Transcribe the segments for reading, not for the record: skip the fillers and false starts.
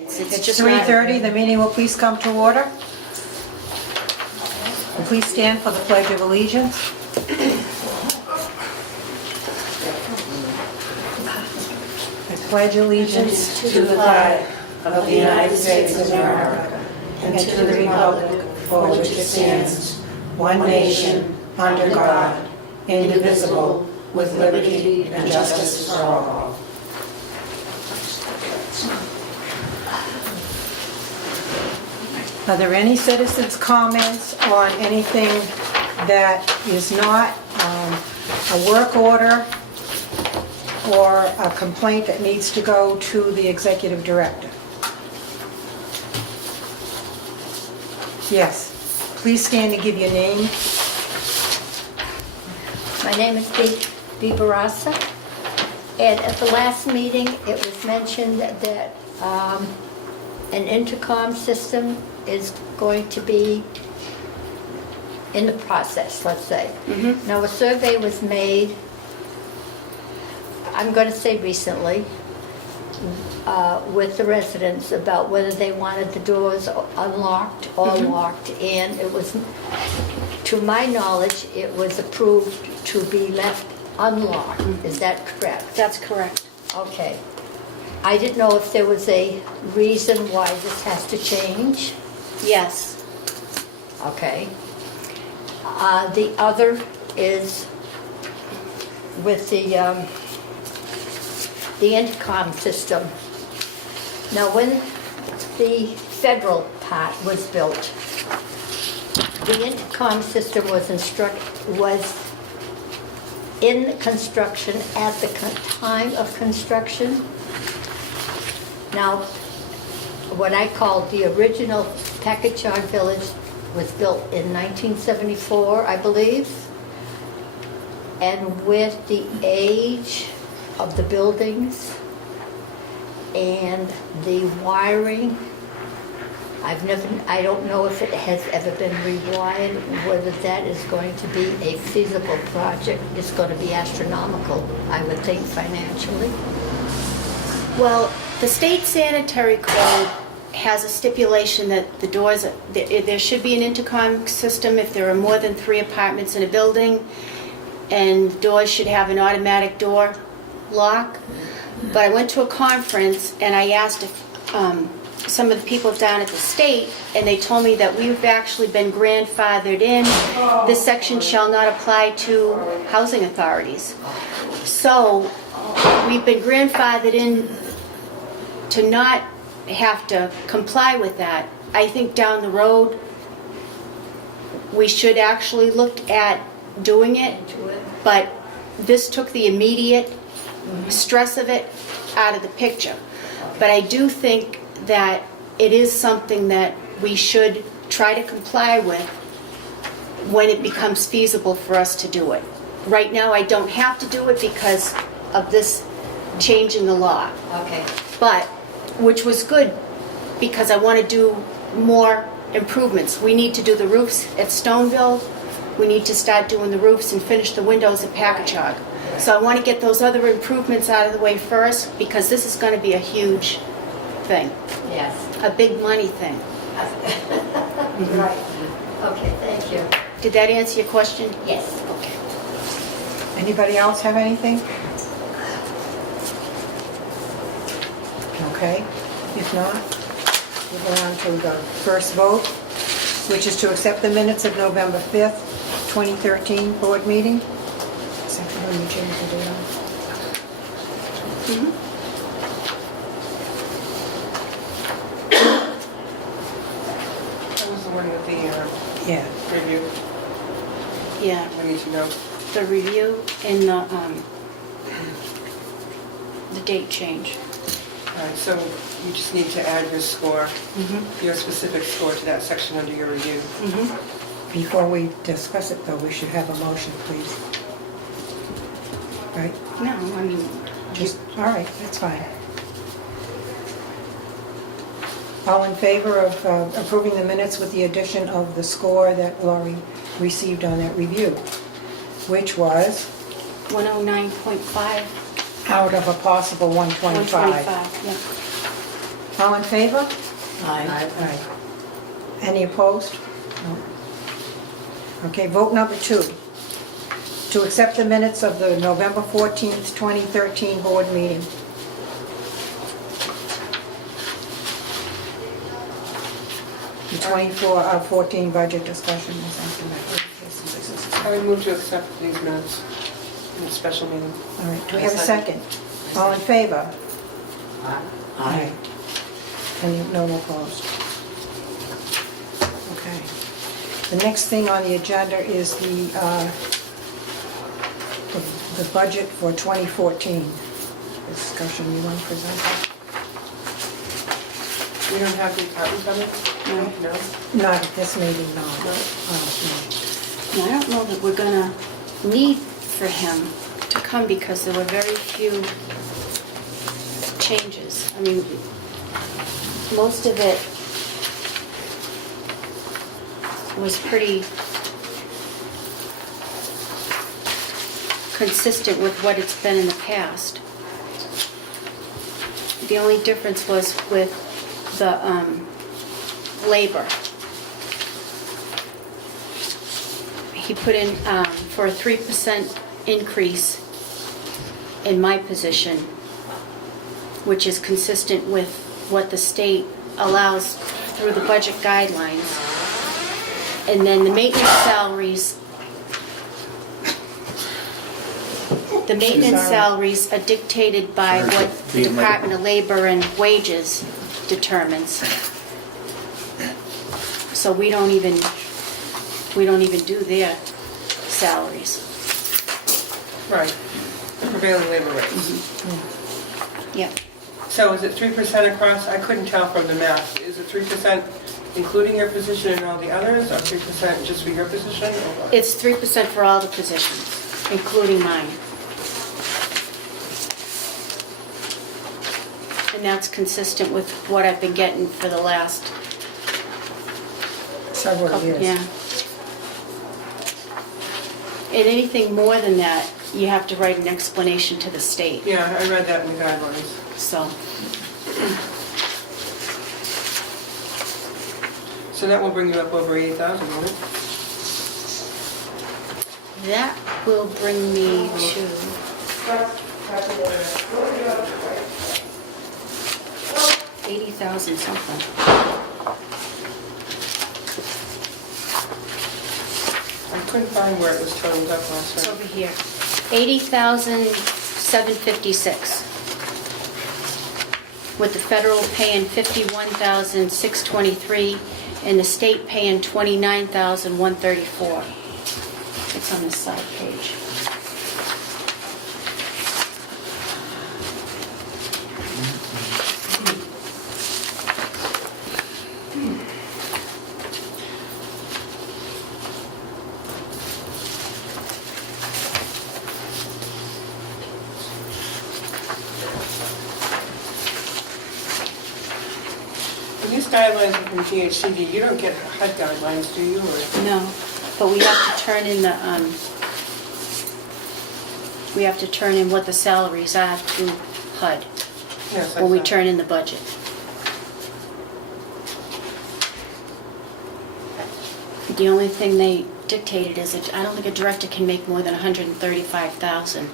It's just 3:30, the meeting will please come to order. And please stand for the Pledge of Allegiance. I pledge allegiance to the flag of the United States of America and to the republic for which it stands, one nation, under God, indivisible, with liberty and justice for all. Are there any citizens' comments on anything that is not a work order or a complaint that needs to go to the executive director? Yes. Please stand and give your name. My name is Bea Barassa, and at the last meeting, it was mentioned that an intercom system is going to be in the process, let's say. Now, a survey was made, I'm going to say recently, with the residents about whether they wanted the doors unlocked or locked, and it was, to my knowledge, it was approved to be left unlocked. Is that correct? That's correct. Okay. I didn't know if there was a reason why this has to change. Yes. Okay. The other is with the intercom system. Now, when the federal part was built, the intercom system was in construction at the time of construction. Now, what I call the original Packagug Village was built in 1974, I believe. And with the age of the buildings and the wiring, I don't know if it has ever been rewired, whether that is going to be a feasible project. It's going to be astronomical, I would think, financially. Well, the state sanitary code has a stipulation that the doors, there should be an intercom system if there are more than 3 apartments in a building, and doors should have an automatic door lock. But I went to a conference and I asked if some of the people down at the state, and they told me that we've actually been grandfathered in. This section shall not apply to housing authorities. So we've been grandfathered in to not have to comply with that. I think down the road we should actually look at doing it, but this took the immediate stress of it out of the picture. But I do think that it is something that we should try to comply with when it becomes feasible for us to do it. Right now I don't have to do it because of this change in the law. Okay. But, which was good, because I want to do more improvements. We need to do the roofs at Stoneville. We need to start doing the roofs and finish the windows at Packagug. So I want to get those other improvements out of the way first, because this is going to be a huge thing. Yes. A big money thing. Right. Okay, thank you. Did that answer your question? Yes. Okay. Anybody else have anything? Okay, if not, we'll go on to the first vote, which is to accept the minutes of November 5th, 2013 board meeting. Except when you change the date on. That was the one with the Yeah. review. Yeah, I need to know. the review and the date change. All right, so you just need to add your score, your specific score to that section under your review. Before we discuss it, though, we should have a motion, please. Right? No, I mean, Just, all right, that's fine. All in favor of approving the minutes with the addition of the score that Laurie received on that review, which was 109.5. out of a possible 125. 125, yeah. All in favor? Aye. Aye. Any opposed? No. Okay, vote number 2. To accept the minutes of the November 14th, 2013 board meeting. The 14 budget discussion is after that. I would move to accept these minutes in the special meeting. All right, do we have a second? All in favor? Aye. Any, no opposed? Okay. The next thing on the agenda is the budget for 2014. Discussion, you want to present that? We don't have the copies of it? No. No? Not at this meeting, no. No. And I don't know that we're gonna need for him to come because there were very few changes. I mean, most of it was pretty consistent with what it's been in the past. The only difference was with the labor. He put in for a 3% increase in my position, which is consistent with what the state allows through the budget guidelines. And then the maintenance salaries, are dictated by what the Department of Labor and Wages determines. So we don't even do their salaries. Right. The prevailing labor rates. Yep. So is it 3% across? I couldn't tell from the math. Is it 3% including your position and all the others, or 3% just for your position? Or what? It's 3% for all the positions, including mine. And that's consistent with what I've been getting for the last Several couple, years. yeah. And anything more than that, you have to write an explanation to the state, Yeah, I read that in the guidelines. so. So that will bring you up over 80,000, won't it? That will bring me to 80,000 something. I couldn't find where it was totaled up last It's night. over here. 80,756. With the federal paying 51,623 and the state paying 29,134. It's on the side page. And these guidelines are from GHCD. You don't get HUD guidelines, do you? Or No, but we have to turn in the, we have to turn in what the salaries are to HUD yes, when we saw. turn in the budget. The only thing they dictated is that I don't think a director can make more than 135,000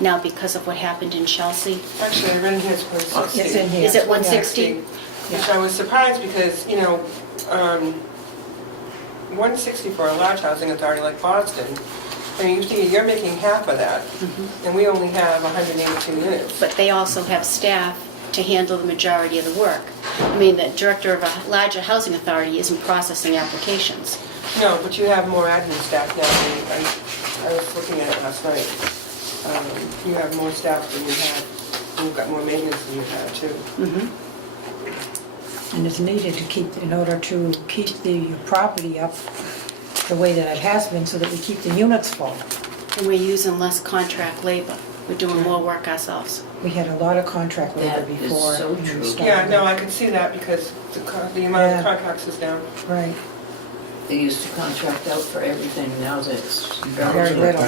now because of what happened in Chelsea. Actually, I read in here it's 160. It's in here. Is it 160? Which I was surprised because, 160 for a large housing authority like Boston, I mean, you're making half of that, and we only have 182 units. But they also have staff to handle the majority of the work. I mean, the director of a larger housing authority isn't processing applications. No, but you have more admin staff now. I was looking at it last night. You have more staff than you had. You've got more maintenance than you had, too. And it's needed to keep, in order to keep the property up the way that it has been, so that we keep the units full. And we're using less contract labor. We're doing more work ourselves. We had a lot of contract labor That is before. so when we true. started. Yeah, no, I could see that because the amount Yeah. of contracts is down. Right, They used to contract out for everything, now that's very little.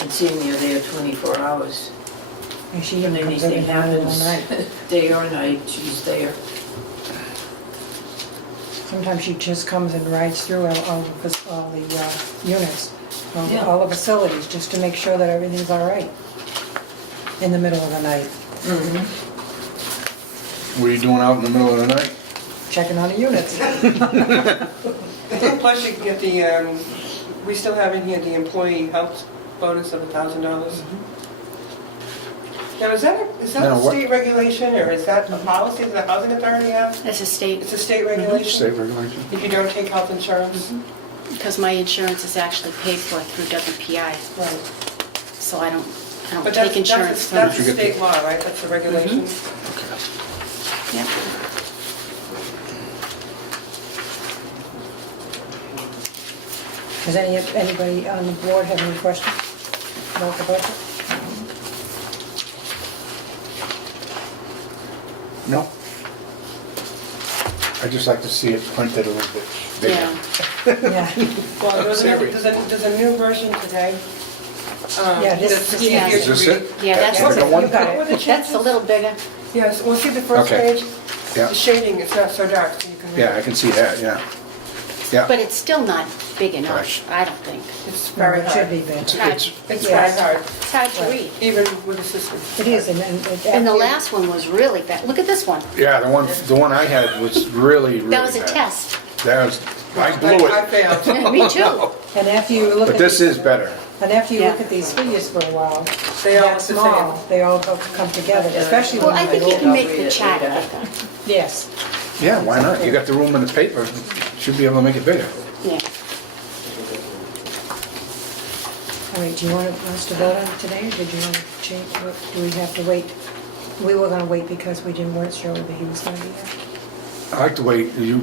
And seeing you're there 24 hours. And she When even comes in anything and out all happens, night. day or night, she's there. Sometimes she just comes and rides through all the units, Yeah. all the facilities, just to make sure that everything's all right in the middle of the night, What are you doing out in the middle of the night? checking on the units. Plus you can get the, we still have in here the employee health bonus of $1,000. Now, is that Now, a what- state regulation, or is that a policy that the housing authority has? As a state, It's a state regulation? State regulation? If you don't take health insurance? because my insurance is actually paid for through WPI, Right. so I don't But take insurance from. that's You the get state law, right? That's the regulation? Yep. Does anybody on the board have any questions about the budget? No. I just like to see it printed a little bit bigger. Yeah. Yeah. Well, there's Serious. a new version today. Yeah, this- that's yeah. easier Is to this read. it? Yeah, that's the bigger one? You got What were it. the That's changes? a little bigger. Yes, well, see the first Okay. page? Yeah. The shading, it's not so dark, so you can read. Yeah, I can see that, yeah. Yeah. But it's still not big enough, Right. I don't think. It's No, very it should hard. be big. It's hard. It's, It's Yes. very hard, It's hard to read. even with the system. It is, and And the last one was really bad. Look at this one. yeah, the one I had was really, really That was a bad. test. That was, I blew I it. failed. Me too. And after you look at. But this these- is better. And after you look Yeah. at these figures for a while, They all that look the small, they all come together, especially Well, when I you think get you can older. make the chart bigger. Yes. Yeah, why not? You got the room in the paper, should be able to make it bigger. Yeah. All right, do you want us to vote on it today, or did you want to change, what, do we have to wait? We were gonna wait because weren't sure whether he was gonna be here. I like the way you,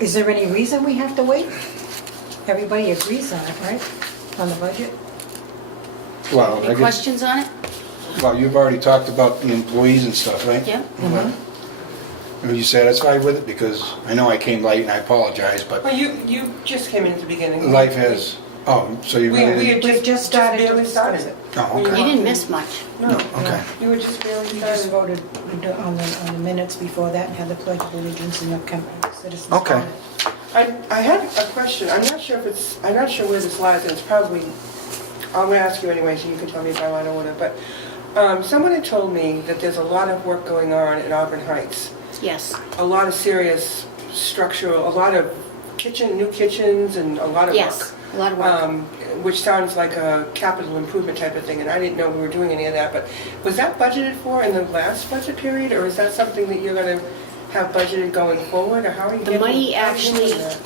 Is there any reason we have to wait? Everybody agrees on it, right? On the budget? well, I Any guess, questions on it? well, you've already talked about the employees and stuff, right? Yeah. Are you satisfied with it? Because I know I came late and I apologize, but Well, you just came in at the beginning. life has, oh, so you We really, had We've just started to barely discuss started. Oh, okay. You didn't miss much. No, okay. you were just barely We just started. voted on the minutes before that and had the pledge of allegiance and the citizens. Okay. I had a question, I'm not sure where this lies, and it's probably, I'm gonna ask you anyway, so you can tell me if I want to order, but someone had told me that there's a lot of work going on in Auburn Heights. Yes. A lot of serious structural, a lot of new kitchens and a lot of work. Yes. A lot of work. Which sounds like a capital improvement type of thing, and I didn't know we were doing any of that, but was that budgeted for in the last budget period, or is that something that you're gonna have budgeted going forward, or how are you The getting? money how are you doing actually, that?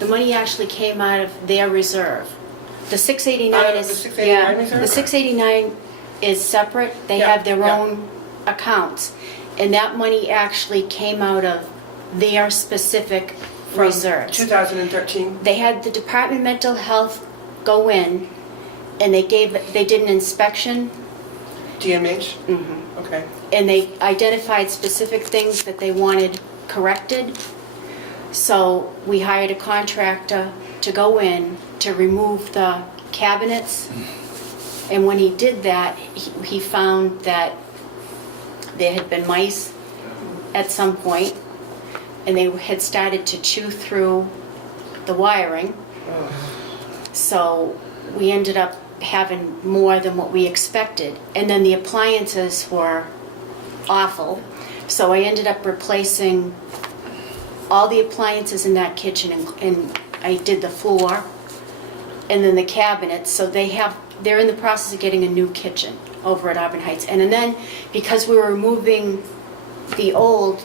the money actually came out of their reserve. The 689 Out of is. the 689 yeah, reserve? The 689 is separate. They Yeah, have their yeah. own accounts. And that money actually came out of their specific From reserves. 2013? They had the Department of Mental Health go in and they did an inspection. DMH? Mhm. Okay. And they identified specific things that they wanted corrected. So we hired a contractor to go in to remove the cabinets. And when he did that, he found that there had been mice at some point, and they had started to chew through the wiring. So we ended up having more than what we expected. And then the appliances were awful. So I ended up replacing all the appliances in that kitchen, and I did the floor and then the cabinets. So they're in the process of getting a new kitchen over at Auburn Heights. And then because we were removing the old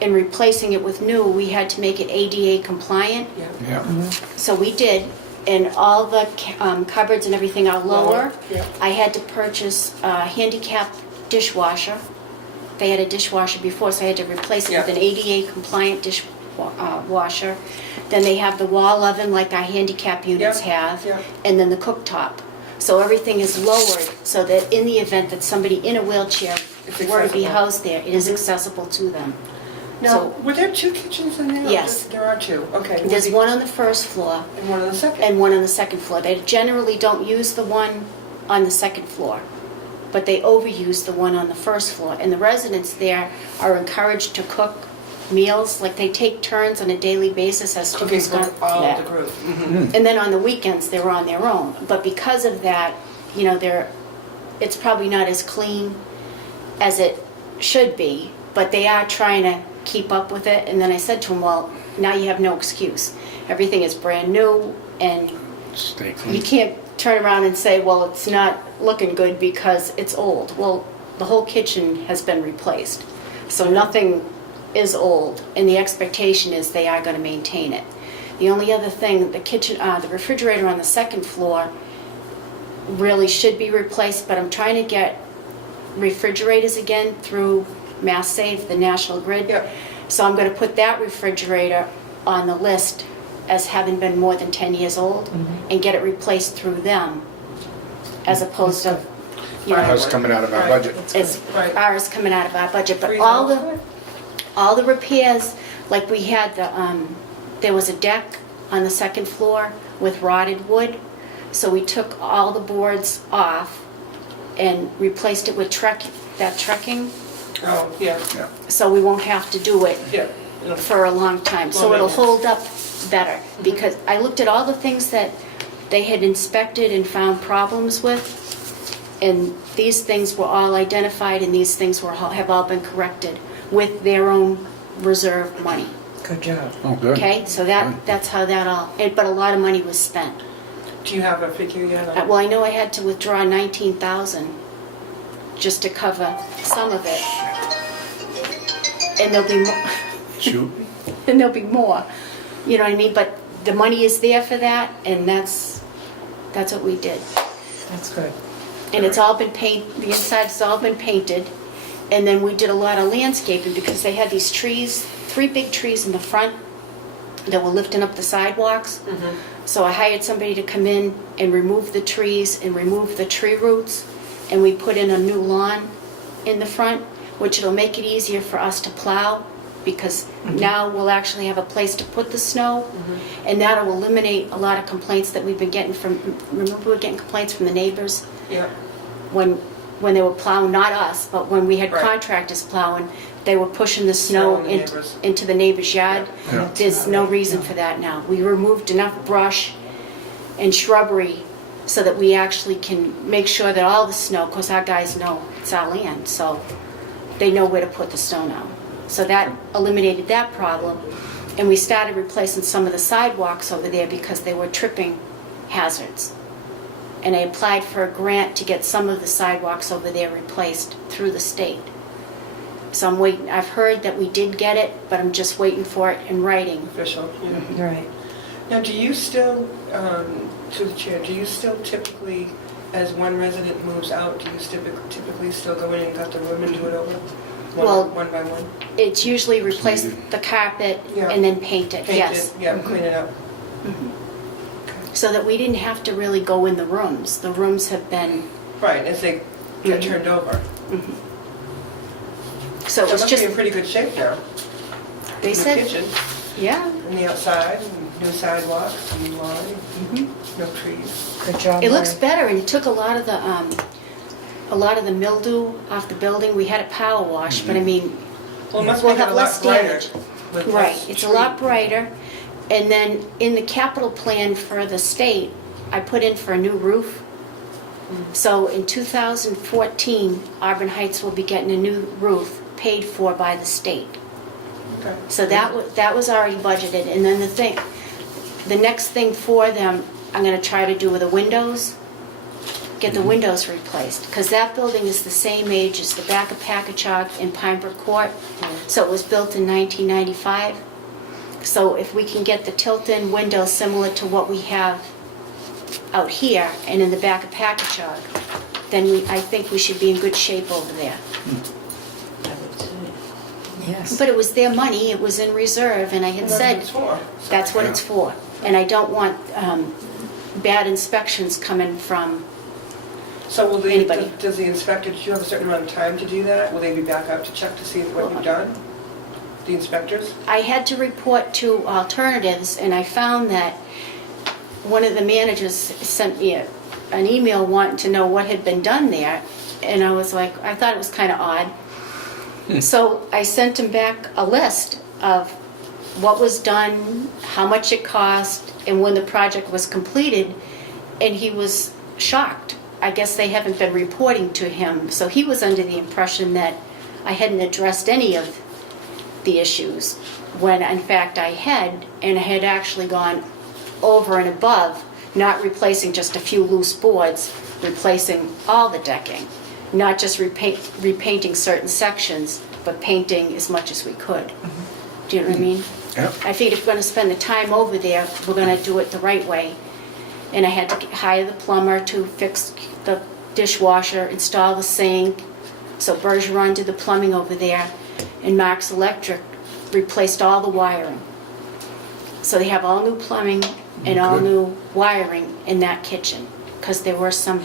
and replacing it with new, we had to make it ADA compliant. Yeah. Yeah. So we did, and all the cupboards and everything are lower. Yeah. I had to purchase a handicap dishwasher. They had a dishwasher before, so I had to replace it with Yeah. an ADA compliant dishwasher. Then they have the wall oven like our handicap units Yeah, have, yeah. and then the cooktop. So everything is lowered so that in the event that somebody in a wheelchair It's were to be accessible. housed there, it is accessible to them. Now, were there 2 kitchens in there? or Yes. just- There are 2, okay. There's one on the first floor And one on the second? and one on the second floor. They generally don't use the one on the second floor, but they overuse the one on the first floor. And the residents there are encouraged to cook meals, like they take turns on a daily basis as to Cooking who's for going. all Yeah. of the group. And then on the weekends, they're on their own. But because of that, you know, it's probably not as clean as it should be, but they are trying to keep up with it. And then I said to them, well, now you have no excuse. Everything is brand new, and Stay clean. you can't turn around and say, well, it's not looking good because it's old. Well, the whole kitchen has been replaced. So nothing is old, and the expectation is they are going to maintain it. The only other thing, the refrigerator on the second floor really should be replaced, but I'm trying to get refrigerators again through Mass Save, the National Grid. Yep. So I'm going to put that refrigerator on the list as having been more than 10 years old and get it replaced through them, as opposed to, you know, That's coming out of our budget. it's Right. ours coming out of our budget. But Freezer. all the repairs, like we had there was a deck on the second floor with rotted wood, so we took all the boards off and replaced it with trekking, Oh, yeah, Yeah. so we won't have to do it yeah. It'll- for a long time. So Long it'll maintenance. hold up better, because I looked at all the things that they had inspected and found problems with, and these things were all identified, and these things have all been corrected with their own reserve money. Good job. Oh, good. Okay, so that's how that all, but a lot of money was spent. Do you have a figure yet? on- Well, I know I had to withdraw 19,000 just to cover some of it. And there'll be more, Shoot. and there'll be more, you know what I mean? But the money is there for that, and that's what we did. That's good. And it's all been the inside's all been painted. And then we did a lot of landscaping because they had these trees, 3 big trees in the front that were lifting up the sidewalks. So I hired somebody to come in and remove the trees and remove the tree roots. And we put in a new lawn in the front, which it'll make it easier for us to plow, because now we'll actually have a place to put the snow. And that'll eliminate a lot of complaints that we've been getting remember we were getting complaints from the neighbors Yeah, when they were plowing, not us, but when we had Right. contractors plowing, they were pushing the Snow snow on the neighbors. into the neighbor's yard. Yeah. There's no reason for that now. We removed enough brush and shrubbery so that we actually can make sure that all the snow, because our guys know it's our land, so they know where to put the snow now. So that eliminated that problem. And we started replacing some of the sidewalks over there because they were tripping hazards. And I applied for a grant to get some of the sidewalks over there replaced through the state. So I'm waiting. I've heard that we did get it, but I'm just waiting for it in writing. official, yeah. Right. Now, do you still, to the chair, do you still typically, as one resident moves out, do you typically still go in and cut the room and do it over? Well, One by one? It's usually replace the carpet Yeah. and then paint it, Paint yes. it, yeah, clean it up. So that we didn't have to really go in the rooms. The rooms have been, Right, as they get turned over. so So it it was must be just, in pretty good shape now. they In the said, kitchen, yeah. and the outside, and new sidewalks, new line, no trees. Good job. It looks Lori. better, and it took a lot of the mildew off the building. We had it power washed, but I mean, Well, it must We'll make it have a lot less brighter. damage. with right, less it's a tree. lot brighter. And then in the capital plan for the state, I put in for a new roof. So in 2014, Auburn Heights will be getting a new roof paid for by the state. Okay. So that was already budgeted. And then the next thing for them, I'm going to try to do with the windows, get the windows replaced. Because that building is the same age as the back of Packagug in Pinebrook Court. So it was built in 1995. So if we can get the tilt-in windows similar to what we have out here and in the back of Packagug, then I think we should be in good shape over there. I would say. Yes. But it was their money, it was in reserve, and I had Well, said, that's what it's for. that's what Yeah. it's for. And I don't want bad inspections coming from, So will Anybody. does the inspector, do you have a certain amount of time to do that? Will they be back out to check to see what you've done? the inspectors? I had to report to alternatives, and I found that one of the managers sent me an email wanting to know what had been done there, and I was like, I thought it was kind of odd. So I sent him back a list of what was done, how much it cost, and when the project was completed, and he was shocked. I guess they haven't been reporting to him, so he was under the impression that I hadn't addressed any of the issues, when in fact I had, and I had actually gone over and above, not replacing just a few loose boards, replacing all the decking, not just repainting certain sections, but painting as much as we could. Do you know what I mean? Yeah. I figured if we're going to spend the time over there, we're going to do it the right way. And I had to hire the plumber to fix the dishwasher, install the sink. So Bergeron did the plumbing over there, and Mark's Electric replaced all the wiring. So they have all new plumbing and all Good. new wiring in that kitchen, because there were some,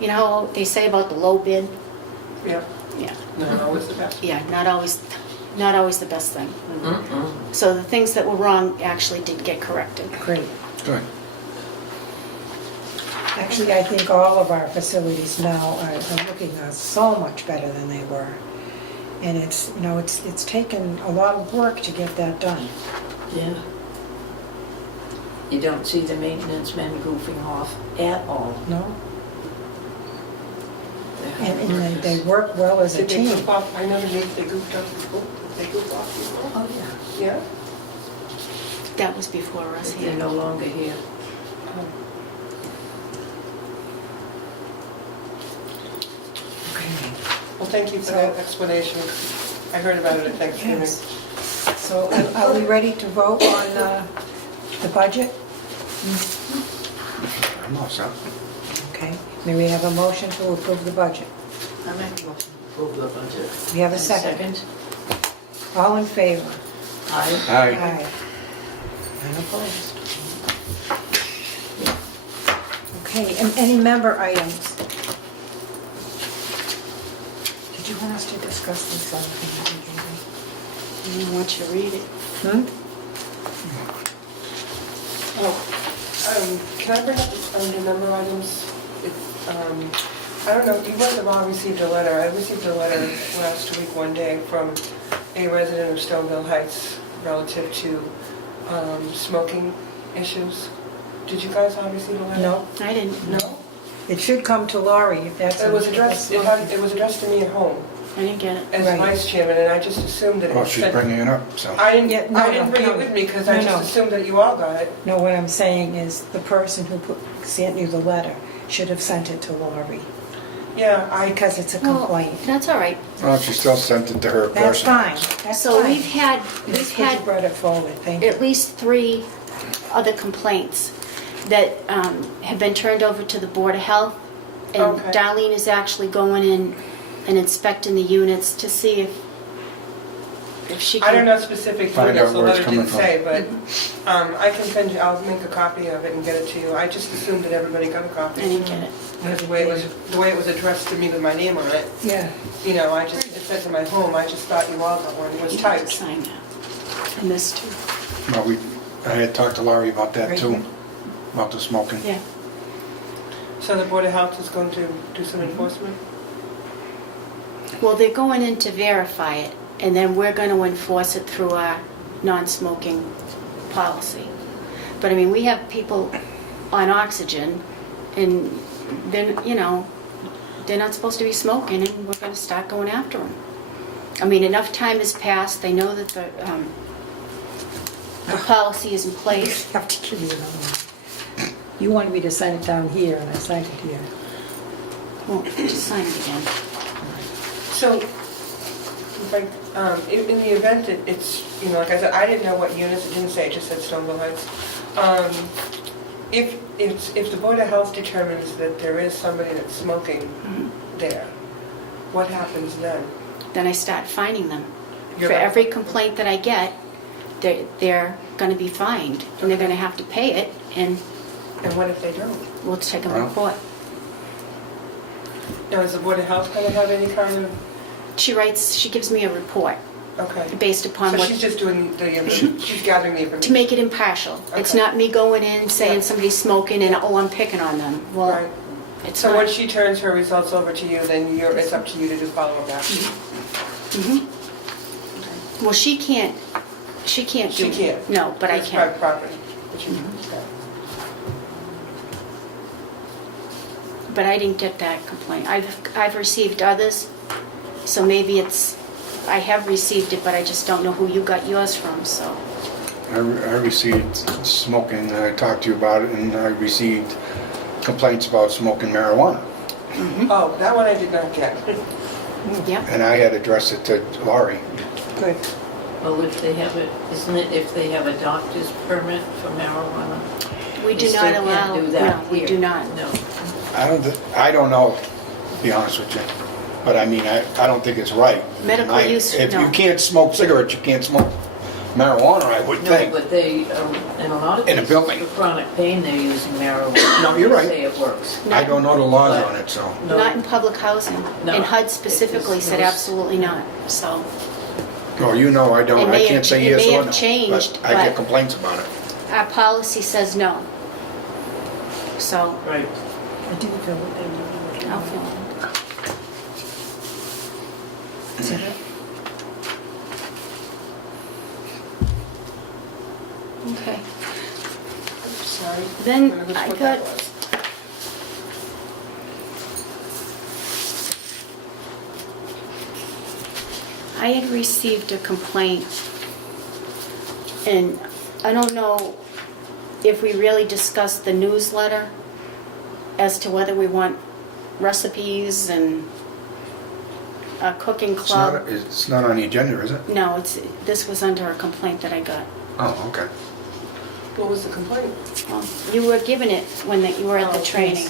you know, they say about the low bid. Yeah. Yeah, Not always the best. yeah, not always the best thing. Mm-mm. So the things that were wrong actually did get corrected. Great. Good. Actually, I think all of our facilities now are looking so much better than they were. And it's, you know, it's taken a lot of work to get that done. Yeah. You don't see the maintenance men goofing off at all. No? They're hard And they workers. work well as a Did they team. goof off? I never knew if they goofed up before. They goof off before? Oh, yeah. Yeah? That was before us They're here. no longer here. Okay. Well, thank you for that explanation. I heard about it at Thanksgiving. Yes. So are we ready to vote on the budget? I'm all set. Okay. May we have a motion to approve the budget? I make a motion to approve the budget. We have a second. All in favor? Aye. Aye. None opposed. Okay, and any member items? Did you want us to discuss this other thing? I want you to read it. Hmm? Can I bring up the number items? I don't know, you might have all received a letter. I received a letter last week, one day, from a resident of Stoneville Heights relative to smoking issues. Did you guys all receive a letter? No, I didn't. No? it should come to Laurie if that's. It was addressed to me at home I didn't get it. as Right. vice chairman, and I just assumed that it Well, was she's sent. bringing it up, so. I didn't Yeah, no, bring no. it with me because I No, just no. assumed that you all got it. No, what I'm saying is the person who sent you the letter should have sent it to Laurie Yeah, because it's a Well, complaint. that's all right. Well, she still sent it to her That's person. fine, that's So fine. we've had It's good you brought it forward, thank you. at least 3 other complaints that have been turned over to the Board of Health. And Okay. Darlene is actually going in and inspecting the units to see if she can. I don't know specific Find units, out the where it's letter coming didn't say, but I can send you, I'll make a copy of it and get it to you. I just assumed that everybody got a I copy. didn't get it. Because the way it was addressed to me with my name on it, Yeah, you know, it said to my home, I just thought you all got one, it was You have to typed. sign that. And this too. Well, I had talked to Laurie about that too, about the smoking. Yeah. So the Board of Health is going to do some enforcement? Well, they're going in to verify it, and then we're going to enforce it through our non-smoking policy. But I mean, we have people on oxygen, and then, you know, they're not supposed to be smoking, and we're going to start going after them. I mean, enough time has passed, they know that the policy is in place. I have to give you another one. You wanted me to sign it down here and I signed it here. Well, just sign it again. So, like, in the event that it's, you know, like I said, I didn't know what units, it didn't say, it just said Stoneville Heights. If the Board of Health determines that there is somebody that's smoking there, what happens then? Then I start fining them. You're For gonna- every complaint that I get, they're going to be fined, and they're going to have to pay it, and And what if they don't? we'll take a Well. report. Now, is the Board of Health going to have any kind of, She gives me a report. Okay. based upon So what, she's just doing the, she's gathering the information. to make it impartial. It's Okay. not me going in saying Yeah. somebody's smoking and, oh, I'm picking on them. Well, Right. it's So not. once she turns her results over to you, then it's up to you to do follow-up action. Mhm. Well, she can't do. She can't. No, but I It's can. private property. But you can. But I didn't get that complaint. I've received others, so maybe I have received it, but I just don't know who you got yours from, so. I received smoking, I talked to you about it, and I received complaints about smoking marijuana. Oh, that one I did not get. Yep. And I had addressed it to Laurie. Good. Well, if they have isn't it if they have a doctor's permit for marijuana? We do They not still allow, can't do that no, we here. do not. No. I don't know, to be honest with you. But I mean, I don't think it's right. Medical use, If no. you can't smoke cigarettes, you can't smoke marijuana, I would No, think. but they, in a lot of In a cases, building. for chronic pain, they're using marijuana. No, you're They right. say it works. I don't know the laws on it, so. No. Not in public housing. No. And HUD specifically It said was- absolutely not, so. Oh, you know, I It don't, may I can't have- say it yes may or have no. changed, But I get but- complaints about it. Our policy says no. So, Right. I do feel what they need. I'll feel Is that it? okay. Sorry. Then Whatever I what got- that was. I had received a complaint, and I don't know if we really discussed the newsletter as to whether we want recipes and a cooking club. It's not on the agenda, is it? No, this was under a complaint that I got. Oh, okay. What was the complaint? Well, you were given it when you were at the Oh, training.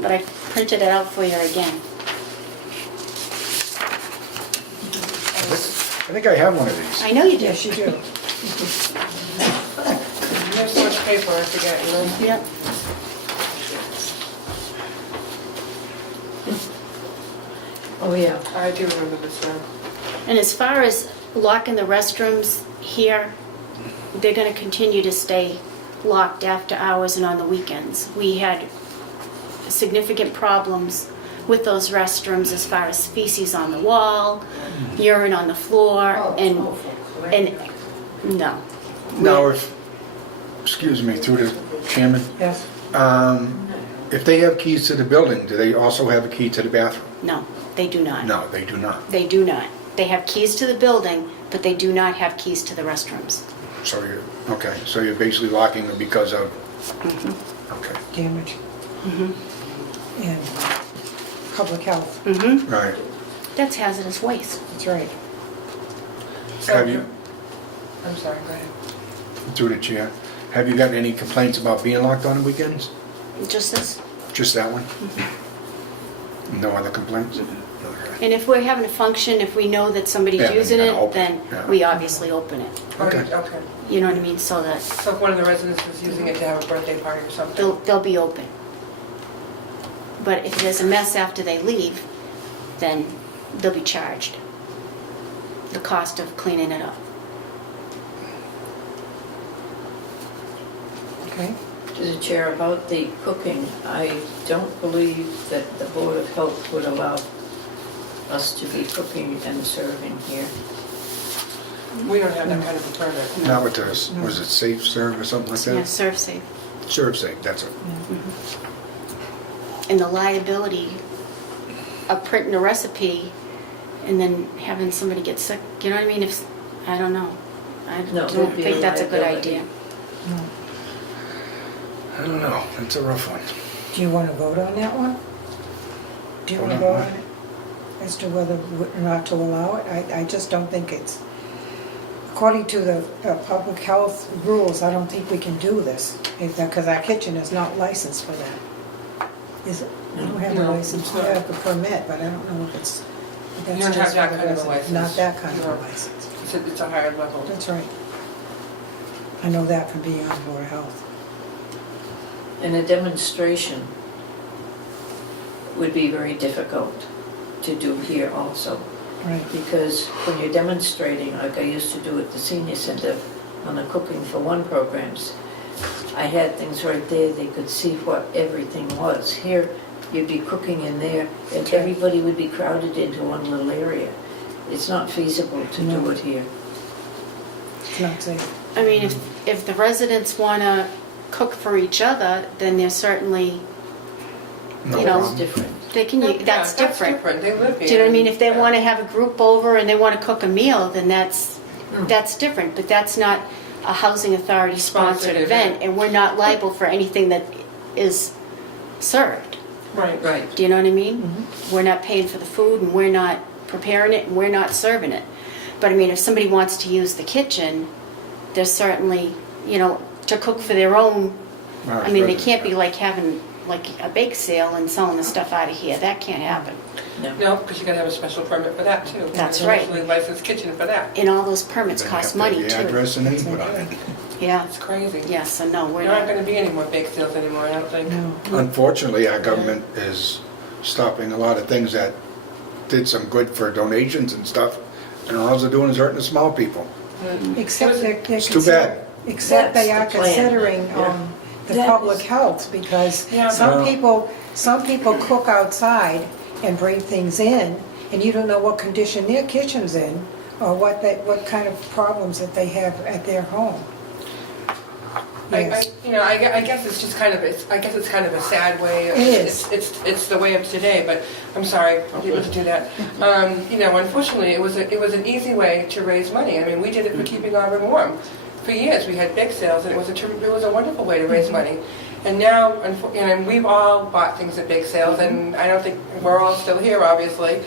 But I printed it out for you again. I think I have one of these. I know you do. Yes, you do. There's so much paper, I forget, you know? Yep. Oh, yeah. I do remember this now. And as far as locking the restrooms here, they're gonna continue to stay locked after hours and on the weekends. We had significant problems with those restrooms as far as feces on the wall, urine on the floor, and no. Now, excuse me, through the chairman, Yes. if they have keys to the building, do they also have a key to the bathroom? No, they do not. No, they do not. They do not. They have keys to the building, but they do not have keys to the restrooms. So you're, okay, so you're basically locking them because of, okay, Damage. And public health, Mm-hmm. right. That's hazardous waste. that's right. So- Have you, I'm sorry, go ahead. through the chair, have you gotten any complaints about being locked on the weekends? Just this. Just that one? No other complaints? Okay. And if we're having a function, if we know that somebody's Yeah, then using you it, gotta open then it, yeah. we obviously open it. Okay. Okay. You know what I mean? So that So if one of the residents was using it to have a birthday party or something? they'll be open. But if there's a mess after they leave, then they'll be charged the cost of cleaning it up. Okay. To the chair, about the cooking, I don't believe that the Board of Health would allow us to be cooking and serving here. We don't have that kind of a permit. Not with the, was it Safe Serve or something like Yeah, that? serve safe. Serve Safe, that's it. And the liability of printing a recipe and then having somebody get sick, you know what I mean? If, I don't know. I No, it don't would be think a that's a good liability. idea. I don't know, it's a rough one. Do you want to vote on that one? Do you want to Vote on vote what? on it? As to whether or not to allow it? I just don't think it's, according to the public health rules, I don't think we can do this. Because our kitchen is not licensed for that. Is it? We don't have a No, license, it's we not. have a permit, but I don't know if it's, if that's You don't have just that for the kind of a residents. license. Not that kind of a No. license. It's a higher level. That's right. I know that from being on Board of Health. And a demonstration would be very difficult to do here also. Right. Because when you're demonstrating, like I used to do at the senior center on the Cooking for One programs, I had things right there, they could see what everything was. Here, you'd be cooking in there, and everybody would be crowded into one little area. It's not feasible to do it here. It's not safe. I mean, if the residents want to cook for each other, then they're certainly, No you know, It's problem. different. they can, Yeah, that's different. They live here. Do you know what I mean? If they Yeah. want to have a group over and they want to cook a meal, then that's different. But that's not a housing authority sponsored Sponsored event, event. and we're not liable for anything that is served. Right. Right. Do you know what I mean? We're not paying for the food, and we're not preparing it, and we're not serving it. But I mean, if somebody wants to use the kitchen, there's certainly, you know, to cook for their own. I mean, they can't be like having like a bake sale and selling the stuff out of here. That can't happen. No, because you gotta have a special permit for that too. That's An right. officially licensed kitchen for that. And all those permits Then you cost have to have money the too. address and input on it. Yeah. It's crazy. Yeah. So no, we're There aren't not. gonna be any more bake sales anymore, I don't think. No. Unfortunately, our government is stopping a lot of things that did some good for donations and stuff, and all they're doing is hurting the small people. Except they're It's too bad. Except they are That's the plan. considering the That public is- health, because Yeah. some people cook outside and bring things in, and you don't know what condition their kitchen's in, or what kind of problems that they have at their home. Yes. I guess it's just kind of, I guess it's kind of a sad way. It is. It's the way of today, but I'm sorry, I didn't mean to do that. Unfortunately, it was an easy way to raise money. I mean, we did it for keeping Auburn warm. For years, we had bake sales, and it was a wonderful way to raise money. And now, and we've all bought things at bake sales, and I don't think we're all still here, obviously.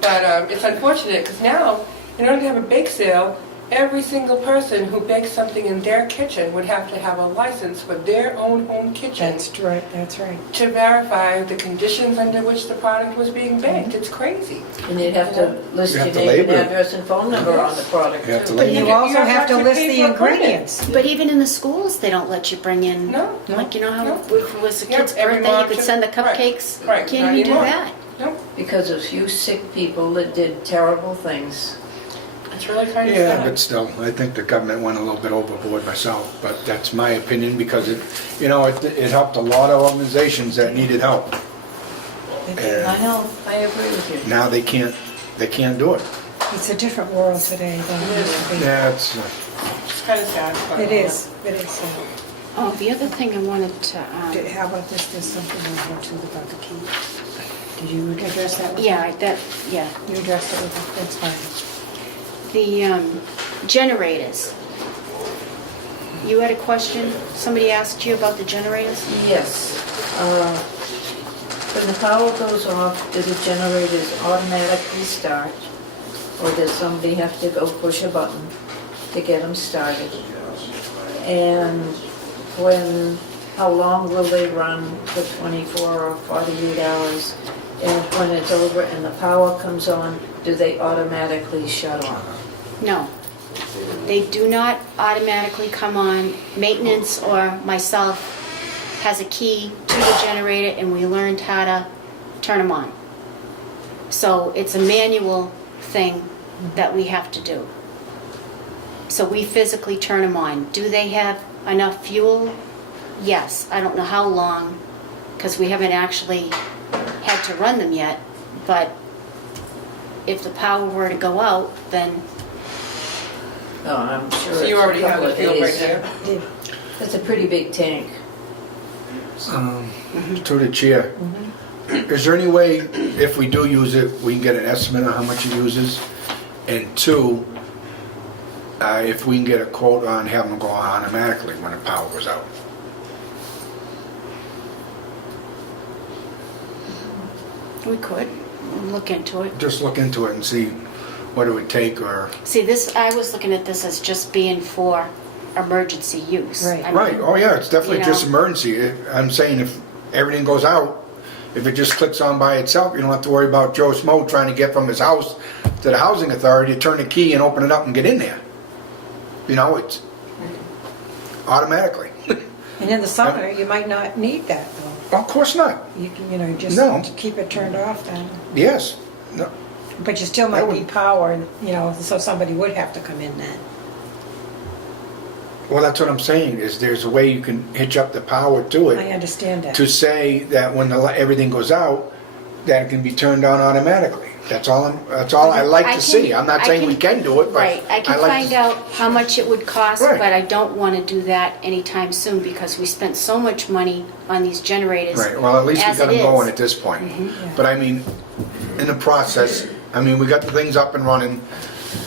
But it's unfortunate, because now, in order to have a bake sale, every single person who bakes something in their kitchen would have to have a license for their own home kitchen That's right, that's right. to verify the conditions under which the product was being baked. It's crazy. And you'd have to list You your have to name and label it. address and phone number on the product You have to too. But label you it. also have to list pay the for a permit. ingredients. But even in the schools, they don't let you bring in. No. Like, you know how No. if it was a Yep, kid's every birthday, you mom could should- send the right, cupcakes. right, Can't not even do anymore. that. No, Because of few sick people that did terrible things. it's really kind of Yeah, sad. but still, I think the government went a little bit overboard myself, but that's my opinion, because it helped a lot of organizations that needed help. I And know, I agree with you. now they can't do it. It's a different world today than it used to be. Yeah, it's, It's kind of sad. but- It is. Oh, the other thing I wanted to, How about this, there's something over too about the key. Did you address that with yeah, her? yeah, You addressed it with her, that's fine. the generators. You had a question? Somebody asked you about the generators? Yes. When the power goes off, do the generators automatically start? Or does somebody have to go push a button to get them started? And how long will they run for 24 or 48 hours? And when it's over and the power comes on, do they automatically shut off? No. They do not automatically come on. Maintenance or myself has a key to the generator, and we learned how to turn them on. So it's a manual thing that we have to do. So we physically turn them on. Do they have enough fuel? Yes. I don't know how long, because we haven't actually had to run them yet, but if the power were to go out, then Oh, I'm sure So you it's a already have couple the of field right days. there. It's a pretty big tank. to the chair. Is there any way, if we do use it, we can get an estimate on how much it uses? And two, if we can get a quote on having them go on automatically when the power goes out? we could look into it. Just look into it and see what it would take, or... See, this, I was looking at this as just being for emergency use. Right. I mean, Right, oh yeah, it's definitely you just know. emergency. I'm saying if everything goes out, if it just clicks on by itself, you don't have to worry about Joe Smo trying to get from his house to the housing authority to turn the key and open it up and get in there. You know, it's automatically. And in the summer, you might not need that though. Of course not, You can, just No. keep it turned off then. yes. No. But you still might need power, you know, so somebody would have to come in then. Well, that's what I'm saying, is there's a way you can hitch up the power to I it, understand that. to say that when everything goes out, that it can be turned on automatically. That's all I like I to see. can- I'm not I saying can- we can do it, but Right, I can like find to- out how much it would cost, Right. but I don't want to do that anytime soon because we spent so much money on these generators. Right, well, at least we as got it them going is. at this point. Yeah. But I mean, in the process, I mean, we got the things up and running,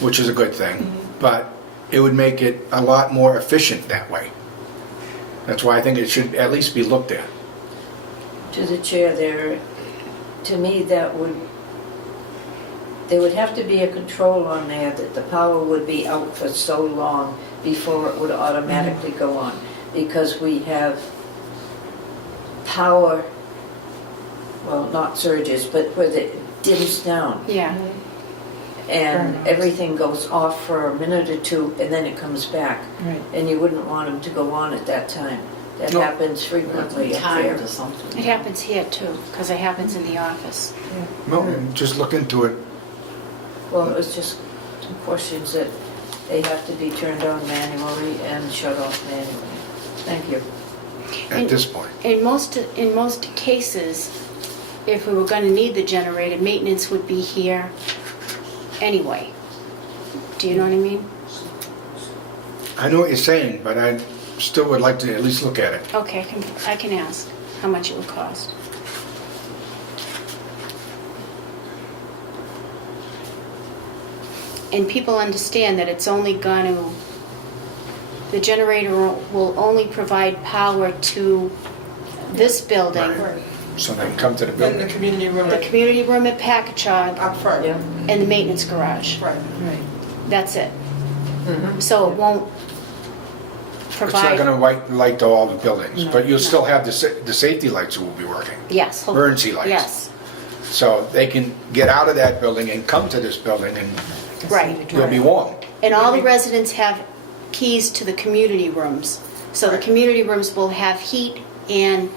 which is a good thing, but it would make it a lot more efficient that way. That's why I think it should at least be looked at. To the chair there, to me, there would have to be a control on there that the power would be out for so long before it would automatically go on. Because we have power, well, not surges, but where it dims down. Yeah, And everything goes off for a minute or two and then it comes back. Right. And you wouldn't want them to go on at that time. That No. happens frequently up there. or something. it happens here too, because it happens in the office. Well, and just look into it. Well, it was just some questions that they have to be turned on manually and shut off manually. Thank you. At this point. In most cases, if we were going to need the generator, maintenance would be here anyway. Do you know what I mean? I know what you're saying, but I still would like to at least look at it. Okay, I can ask how much it would cost. And people understand that it's only going to, the generator will only provide power to this building, Right. So they can come to the In the building. community room the community room at Packagug, up front. Yeah. and the maintenance garage. Right. Right. That's it. So it won't It's not provide, gonna light to all the buildings, but you'll no. still have the safety lights will be working. yes. hope- Emergency lights. Yes, So they can get out of that building and come to this building and right. you'll be warm. And all the residents have keys to the community rooms. So the Right. community rooms will have heat and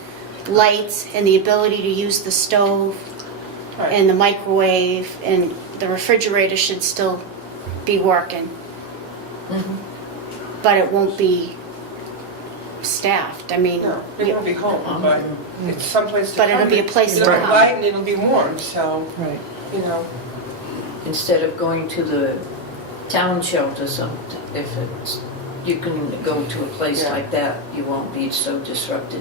lights and the ability to use the stove Right. and the microwave, and the refrigerator should still be working. But it won't be staffed. I mean, No, it won't be home, but it's someplace to But come. it'll be a place to It'll be come. light and it'll be warm, so, Right. you know. Instead of going to the town shelter, if it's, you can go to a place Yeah. like that, you won't be so disrupted.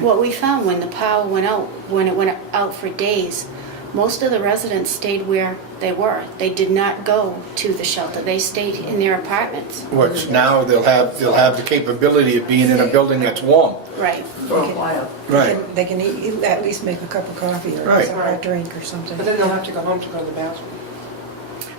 what we found when the power went out, when it went out for days, most of the residents stayed where they were. They did not go to the shelter. They stayed in their apartments. Which now they'll have the capability of being in a building that's warm. Right. For a while. Right. They can at least make a cup of coffee or Right. a drink or something. But then they'll have to go home to go to the bathroom.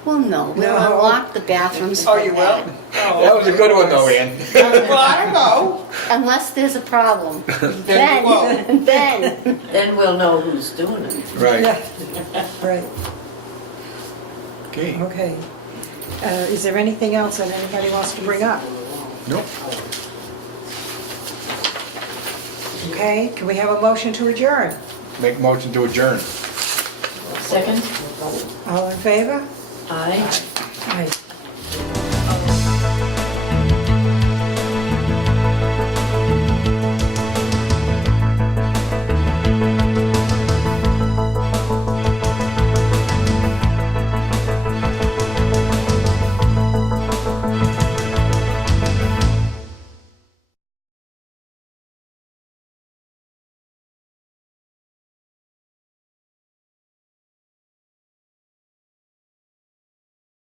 Well, no, we'll No. unlock the bathrooms. Oh, for you will? that. That was a good one though, Ann. Well, I don't know. Unless there's a problem. Then you won't. Then, Then we'll know who's doing it. Right. Yeah. Right, Okay. okay. Is there anything else that anybody wants to bring up? Nope. Okay, can we have a motion to adjourn? Make motion to adjourn. Second? All in favor? Aye. Aye.